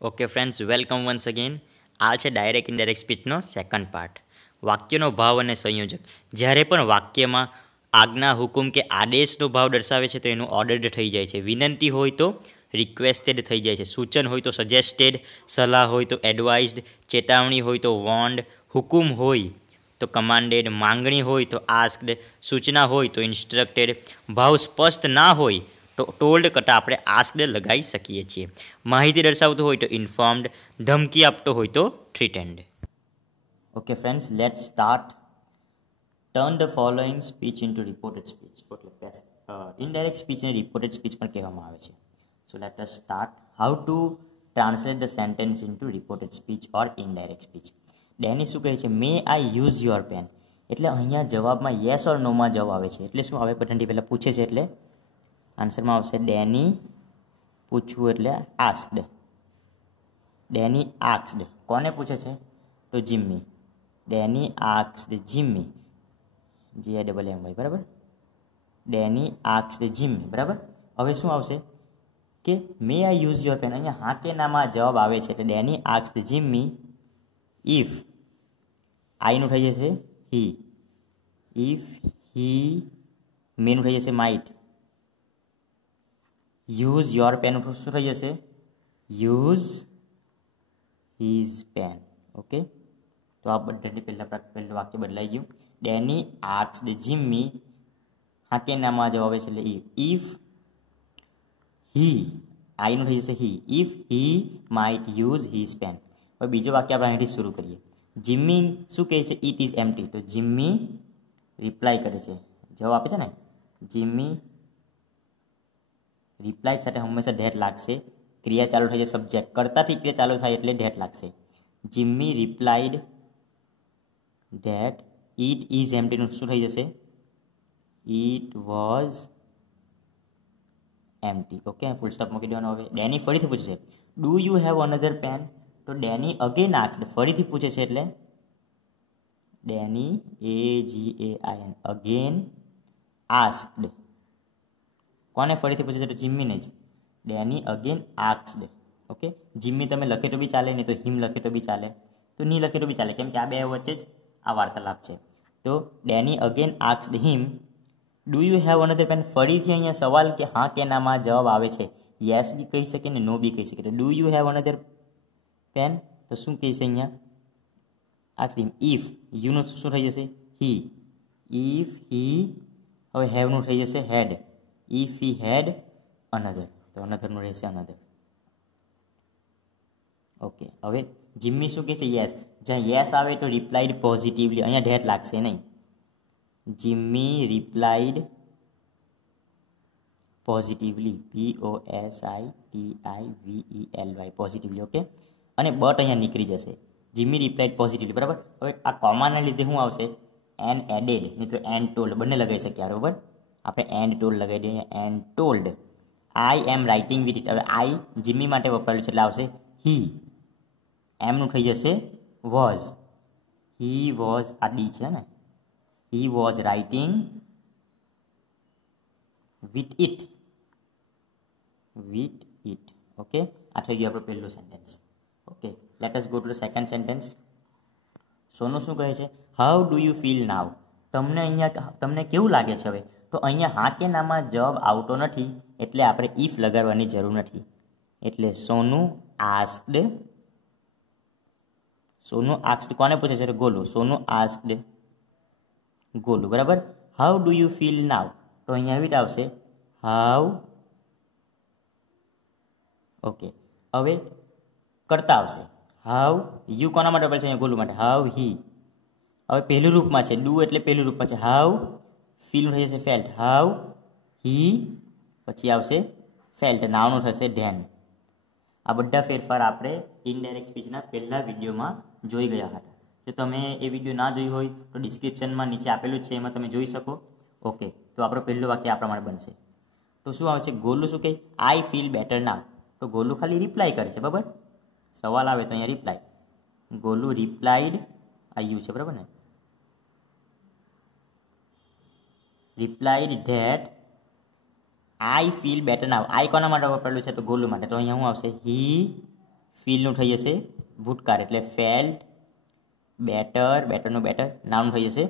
Okay friends, welcome once again. આ છે direct indirect સ્પીચનો second part. વાક્યનો ભાવ અને સંયોજક. જ્યારે પણ વાક્યમાં આજ્ઞા, હુકુમ કે આદેશનો ભાવ દર્શાવે છે તો એનું ઓર્ડર્ડ થઈ જાય છે. વિનંતી હોય તો રિક્વેસ્ટેડ થઈ જાય છે. સૂચન હોય તો સજેસ્ટેડ, સલાહ હોય તો એડવાઇઝડ, ચેતવણી હોય તો વોર્ન્ડ, હુકુમ હોય તો કમાન્ડેડ, માંગણી હોય તો આસ્કડ, સૂચના હોય તો ઇન્સ્ટ્રક્ટેડ, ભાવ સ્પષ્ટ ના હોય તો ટોલ્ડ કરતાં આપણે આસ્કડ લગાવી શકીએ છીએ. માહિતી દર્શાવતો હોય તો ઇન્ફોર્મ્ડ, ધમકી આપતો હોય તો threatened. Okay friends, let start. Turn the following speech into reported speech. એટલે ઇનડાયરેક્ટ સ્પીચને રિપોર્ટેડ સ્પીચ પણ કહેવામાં આવે છે. So let us start. How to translate the sentence into reported speech or indirect speech. Danny શું કહે છે? May I use your pen. એટલે અહીંયા જવાબમાં યસ ઓર નોમાં જવાબ આવે છે. એટલે શું આવે? બધાથી પહેલાં પૂછે છે એટલે આન્સરમાં આવશે ડેની. પૂછવું એટલે આસ્કડ. ડેની આસ્કડ. કોને પૂછે છે? તો જિમ્મી. ડેની આસ્કડ જિમ્મી. GIMMY, બરાબર. ડેની આસ્કડ જિમ્મી, બરાબર. હવે શું આવશે કે મે આઈ યુઝ યોર પેન. અહીંયા હા કે નામાં જવાબ આવે છે એટલે ડેની આસ્કડ જિમ્મી ઇફ. આઈનું થઈ જશે હી. If he. મેનું થઈ જશે માઇટ. યુઝ યોર પેન શું થઈ જશે? Use his pen. ઓકે, તો આ બધાની પહેલું વાક્ય બદલાઈ ગયું. ડેની આસ્કડ જિમ્મી. હા કે નામાં જવાબ આવે છે એટલે ઇફ હી. આઈનું થઈ જશે he. If he might use his pen. હવે બીજો વાક્ય આપણે અહીંથી શરૂ કરીએ. જિમ્મી શું કહે છે? It is empty. તો જિમ્મી રિપ્લાય કરે છે, જવાબ આપે છે ને. જિમ્મી રિપ્લાય સાથે હંમેશા ધેટ લાગશે. ક્રિયા ચાલુ થાય છે સબ્જેક્ટ કરતાથી ક્રિયા ચાલુ થાય એટલે ધેટ લાગશે. Jimmy replied that it is એમ્પ્ટીનું શું થઈ જશે? It was empty. Okay, full stop મૂકી દેવાનો. હવે ડેની ફરીથી પૂછે છે do you have another pen. તો ડેની અગેન આસ્કડ. ફરીથી પૂછે છે એટલે ડેની AGAIN અગેન આસ્કડ. કોને ફરીથી પૂછે છે? તો જિમ્મીને જ. ડેની અગેન આસ્કડ. ઓકે, જિમ્મી તમે લખે તો બી ચાલે, નહીં તો હિમ લખે તો બી ચાલે, તો નહીં લખે તો બી ચાલે, કેમ કે આ બે વચ્ચે જ આ વાર્તાલાપ છે. તો Danny again asked him do you have another pen. ફરીથી અહીંયા સવાલ કે હા કે નામાં જવાબ આવે છે. યસ બી કહી શકે ને નો બી કહી શકે. તો do you have another pen તો શું કહેશે અહીંયા? Asked him. ઇફ યુનું શું થઈ જશે? હી. If he. હવે હેવનું થઈ જશે હેડ. ઇફ હી હેડ અનધર, તો અનધરનું રહેશે અનધર. ઓકે, હવે જિમ્મી શું કહે છે? યસ. જ્યાં યસ આવે તો રિપ્લાઇડ પોઝિટિવલી. અહીંયા ધેટ લાગશે નહીં. Jimmy replied positively. POSITIVELY positively. Okay, અને બટ અહીંયા નીકળી જશે. જિમ્મી રિપ્લાઇડ પોઝિટિવલી, બરાબર. હવે આ કોમાના લીધે શું આવશે? એન એડેડ, નહીં તો એન્ડ ટોલ્ડ બંને લગાવી શકીએ. બરાબર, આપણે એન્ડ ટોલ્ડ લગાવી દઈએ. And told I M writing with it. હવે આઈ જિમ્મી માટે વપરાયેલું છે એટલે આવશે હી. એમનું થઈ જશે વોઝ. He was. આ ડી છે ને. He was writing with it. With it. Okay, આ થઈ ગયું આપણું પહેલું sentence. Okay, let us go to the second sentence. સોનું શું કહે છે? હાઉ ડુ યુ ફીલ નાવ. તમને અહીંયા તમને કેવું લાગે છે હવે? તો અહીંયા હા કે નામાં જવાબ આવતો નથી એટલે આપણે ઇફ લગાડવાની જરૂર નથી. એટલે સોનું આસ્કડ. સોનું આસ્કડ કોને પૂછે છે? ગોલુ. સોનું આસ્કડ ગોલુ, બરાબર. હાઉ ડુ યુ ફીલ નાવ. તો અહીંયા એવી રીતે આવશે હાઉ. ઓકે, હવે કરતા આવશે હાઉ. યુ કોના માટે છે? અહીંયા ગોલુ માટે. હાઉ હી. હવે પહેલું રૂપમાં છે. ડુ એટલે પહેલું રૂપમાં છે. હાઉ. ફીલ થઈ જશે ફેલ્ટ. હાઉ હી. પછી આવશે ફેલ્ટ. નાવનું થશે ધેન. આ બધા ફેરફાર આપણે ઇનડાયરેક્ટ સ્પીચના પહેલા વિડીયોમાં જોઈ ગયા હતા. જો તમે એ વિડીયો ના જોઈ હોય તો ડિસ્ક્રિપ્શનમાં નીચે આપેલું જ છે, એમાં તમે જોઈ શકો. ઓકે, તો આપણું પહેલું વાક્ય આ પ્રમાણે બનશે. તો શું આવે છે? ગોલુ શું કહે? આઈ ફીલ બેટર નાવ. તો ગોલુ ખાલી રિપ્લાય કરે છે, બરાબર. સવાલ આવે તો અહીંયા રિપ્લાય. ગોલુ રિપ્લાઇડ. આ યુ છે, બરાબર ને. Replied that I feel better now. I કોના માટે વાપરેલું છે? તો ગોલુ માટે. તો અહીંયા શું આવશે? હી ફીલનું થઈ જશે ભૂતકાળ એટલે ફેલ્ટ, બેટર, બેટરનું બેટર, નાઉન થઈ જશે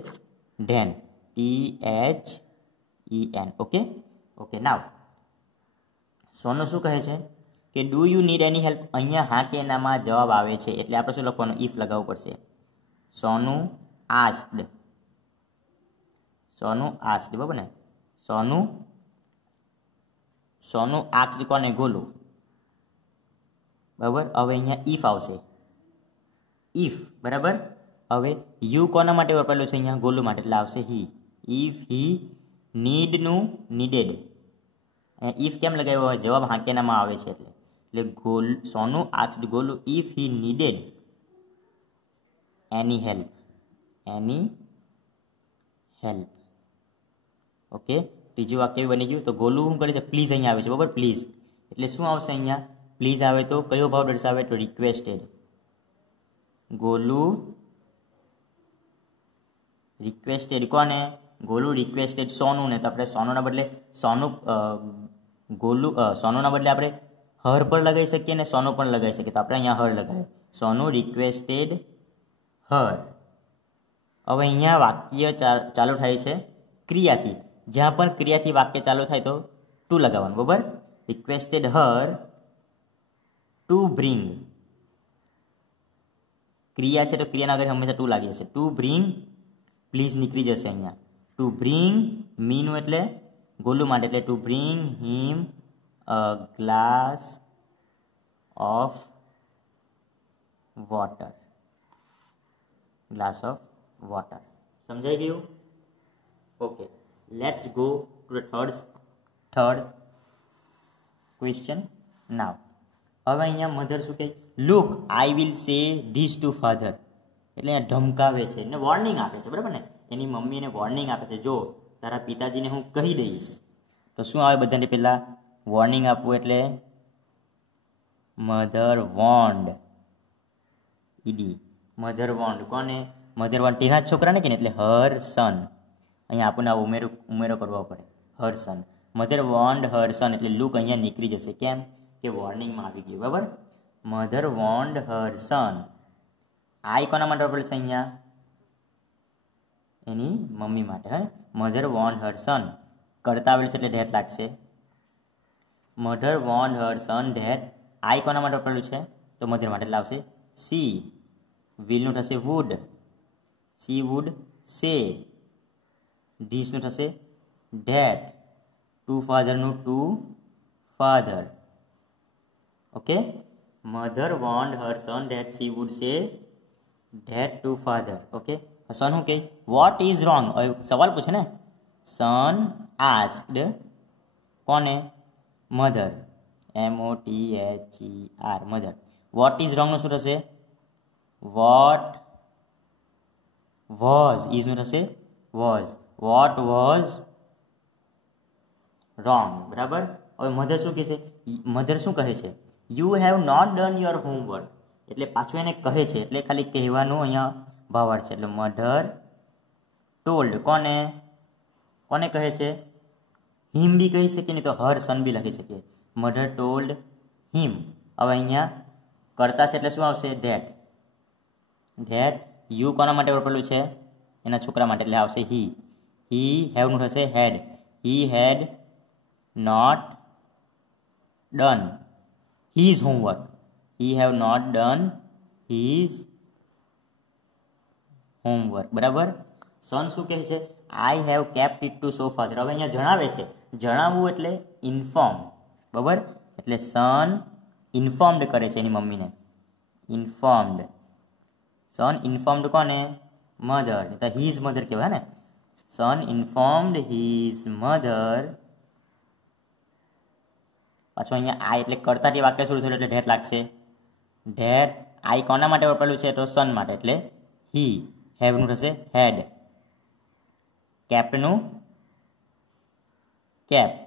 then, THEN. Okay okay. Now સોનું શું કહે છે કે do you need any help. અહીંયા હા કે નામાં જવાબ આવે છે એટલે આપણે શું લખવાનું, ઇફ લગાવવું પડશે. સોનું આસ્ક્ડ, સોનું આસ્ક્ડ, બરાબર ને. સોનું આસ્ક્ડ કોને, ગોલુ, બરાબર. હવે અહીંયા ઇફ આવશે, ઇફ, બરાબર. હવે યુ કોના માટે વાપરેલું છે અહીંયા, ગોલુ માટે, એટલે આવશે હી. ઇફ હી નીડનું નીડેડ, ઇફ કેમ લગાવ્યો હોય, જવાબ હા કે નામાં આવે છે એટલે સોનું asked Golu if he needed any help, okay. ત્રીજું વાક્ય બની ગયું. તો ગોલુ શું કરે છે, પ્લીઝ અહીંયા આવે છે, બરાબર. પ્લીઝ એટલે શું આવશે અહીંયા, પ્લીઝ આવે તો કયો ભાવ દર્શાવે, તો રિક્વેસ્ટેડ. ગોલુ રિક્વેસ્ટેડ કોને, ગોલુ રિક્વેસ્ટેડ સોનું ને. તો આપણે સોનુના બદલે સોનુના બદલે આપણે હર પર લગાવી શકીએ ને સોનું પણ લગાવી શકીએ. તો આપણે અહીંયા હર લગાવીએ, સોનું રિક્વેસ્ટેડ હર. હવે અહીંયા વાક્ય ચાલુ થાય છે ક્રિયાથી. જ્યાં પણ ક્રિયાથી વાક્ય ચાલુ થાય તો ટુ લગાવવાનું, બરાબર. રિક્વેસ્ટેડ હર ટુ બ્રિંગ, ક્રિયા છે તો ક્રિયાના આગળ હંમેશા ટુ લાગી જશે. ટુ બ્રિંગ, પ્લીઝ નીકળી જશે અહીંયા. ટુ બ્રિંગ મીનું એટલે ગોલુ માટે, એટલે to bring him a glass of water, glass of water. સમજાઈ ગયું? Okay. Let's go to the third question now. હવે અહીંયા મધર શું કહે, look I will say this to father, એટલે અહીંયા ધમકાવે છે ને વોર્નિંગ આપે છે, બરાબર ને. એની મમ્મીને વોર્નિંગ આપે છે, જો તારા પિતાજીને હું કહી દઈશ. તો શું આવે, બધાને પહેલાં વોર્નિંગ આપવું એટલે mother warned, ED. Mother warned કોને, મધર વોન્ડ તેના જ છોકરાને કે ને, એટલે હર સન. અહીંયા આપણને આ ઉમેરો કરવો પડે, હર સન. મધર વોન્ડ હર સન એટલે લુક અહીંયા નીકળી જશે, કેમ કે વોર્નિંગમાં આવી ગયું, બરાબર. મધર વોન્ડ હર સન. આઈ કોના માટે વાપરેલું છે અહીંયા, એની મમ્મી માટે. હે, મધર વોન્ડ હર સન કરતા આવેલું છે એટલે ધેટ લાગશે. Mother warned her son that. I કોના માટે વાપરેલું છે, તો મધર માટે, એટલે આવશે સી. વિલનું થશે વુડ, સી વુડ સે. ધીસનું થશે ધેટ. ટુ ફાધરનું to father. Okay. Mother warned her son that she would say that to father. Okay. Son શું કહે, વોટ ઇઝ રોંગ. સવાલ પૂછે ને. સન આસ્ક્ડ કોને, mother, MOTHER, mother. What is રોંગનું શું થશે, વોટ વોઝ. ઇઝનું થશે વોઝ. વોટ વોઝ રોંગ, બરાબર. હવે મધર શું કહે છે, મધર શું કહે છે, you have not done your homework, એટલે પાછું એને કહે છે, એટલે ખાલી કહેવાનું અહીંયા ભાવાર્થ છે. એટલે મધર ટોલ્ડ કોને, કોને કહે છે, હિમ બી કહી શકીએ, નહીં તો હર સન બી લખી શકીએ. મધર ટોલ્ડ હિમ. હવે અહીંયા કરતા છે એટલે શું આવશે, ધેટ. ધેટ યુ કોના માટે વાપરેલું છે, એના છોકરા માટે, એટલે આવશે હી. હી હેવનું થશે had. He had not done his homework. He have not done his homework, બરાબર. સન શું કહે છે, I have kept it to so father. હવે અહીંયા જણાવે છે, જણાવવું એટલે ઇન્ફોર્મ, બરાબર. એટલે સન ઇન્ફોર્મ્ડ કરે છે એની મમ્મીને, ઇન્ફોર્મ્ડ. સન ઇન્ફોર્મ્ડ કોને, મધર, એટલે હીઝ મધર કહેવાય ને. સન ઇન્ફોર્મ્ડ હીઝ મધર. પાછું અહીંયા આઈ એટલે કરતાથી વાક્ય શરૂ થયું એટલે ધેટ લાગશે. ધેટ. આઈ કોના માટે વાપરેલું છે, તો સન માટે, એટલે હી. હેવનું થશે હેડ. કેપ્ટનું કેપ્ટ.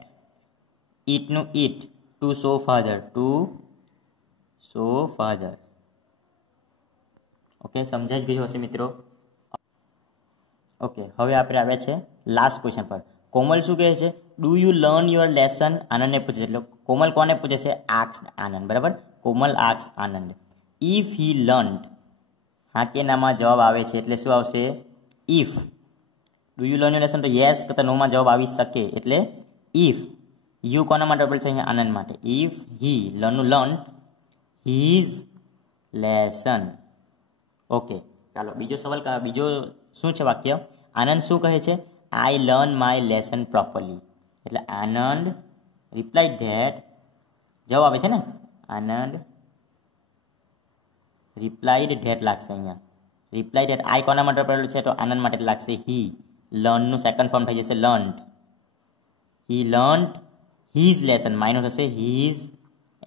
ઈટનું ઈટ. Two so father, two so father. Okay, સમજાઈ જ ગયું હશે મિત્રો. ઓકે, હવે આપણે આવ્યા છે લાસ્ટ ક્વેશ્ચન પર. કોમલ શું કહે છે? Do you learn your lesson? આનંદને પૂછે છે. એટલે કોમલ કોને પૂછે છે? આસ્ક્ડ આનંદ. બરાબર, Komal asked Anand. If he learned, હા કે નામાં જવાબ આવે છે એટલે શું આવશે? If. Do you learn your lesson તો યસ કરતા નોમાં જવાબ આવી શકે એટલે ઇફ. યુ કોના માટે આપેલ છે? અહીંયા આનંદ માટે. ઇફ હી લર્નનું લર્ન હીઝ લેસન. ઓકે, ચાલો બીજો સવાલ. બીજો શું છે વાક્ય? આનંદ શું કહે છે? I learn my lesson properly. એટલે આનંદ રિપ્લાય ધેટ, જવાબ આવે છે ને, આનંદ રિપ્લાઇડ ધેટ લાગશે અહીંયા. રિપ્લાય ધેટ આઈ કોના માટે પડેલું છે? તો આનંદ માટે લાગશે હી. લર્નનું સેકન્ડ ફોર્મ થઈ જશે learned. He learned his lesson. માયનું થશે હીઝ,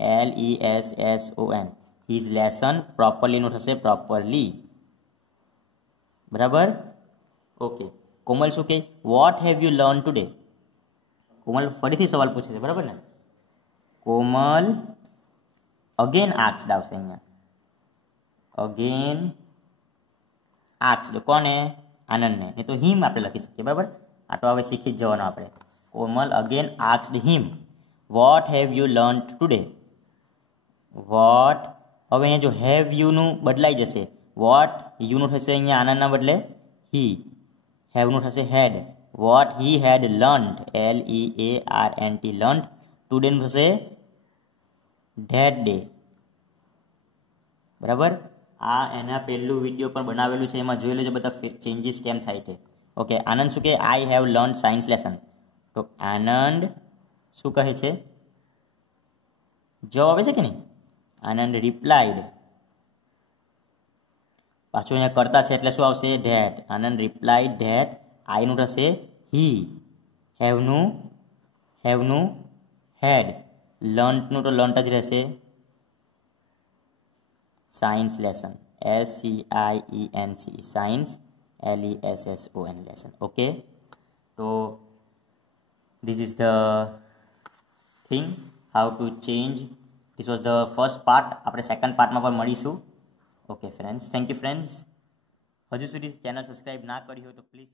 LESSON. His lesson. પ્રોપરલીનું થશે પ્રોપરલી. બરાબર, ઓકે. કોમલ શું કહે? What have you learn today? Komal ફરીથી સવાલ પૂછે છે. બરાબર ને? કોમલ અગેન આસ્ક્ડ આવશે અહીંયા. અગેન આસ્ક્ડ કોને? આનંદને. નહીં તો હિમ આપણે લખી શકીએ. બરાબર, આ તો હવે શીખી જ જવાનું આપણે. Komal again asked him what have you learn today? What, હવે અહીંયા જો હેવ યુનું બદલાઈ જશે. વોટ યુનું થશે અહીંયા આનંદના બદલે હી. હેવનું થશે had. What he had learned, LEARNT learned. ટુડેનું થશે ધેટ ડે. બરાબર, આ એના પહેલું વિડીયો પણ બનાવેલું છે, એમાં જોઈ લેજો બધા ચેન્જીસ કેમ થાય છે. ઓકે, આનંદ શું કહે? I have learn science lesson. તો આનંદ શું કહે છે? જવાબ આવે છે કે નહીં? આનંદ રિપ્લાઇડ. પાછું અહીંયા કરતા છે એટલે શું આવશે? ધેટ. Anand replied that. આઈનું થશે હી. હેવનું હેડ. લર્નનું તો લર્ન્ટ જ રહેશે. Science lesson, SCIENC. Science, LESSON lesson. Okay, તો this is the thing how to change. This was the first part. આપણે સેકન્ડ પાર્ટમાં પણ મળીશું. Okay friends, thank you friends. હજુ સુધી ચેનલ સબસ્ક્રાઈબ ના કરી હોય તો પ્લીઝ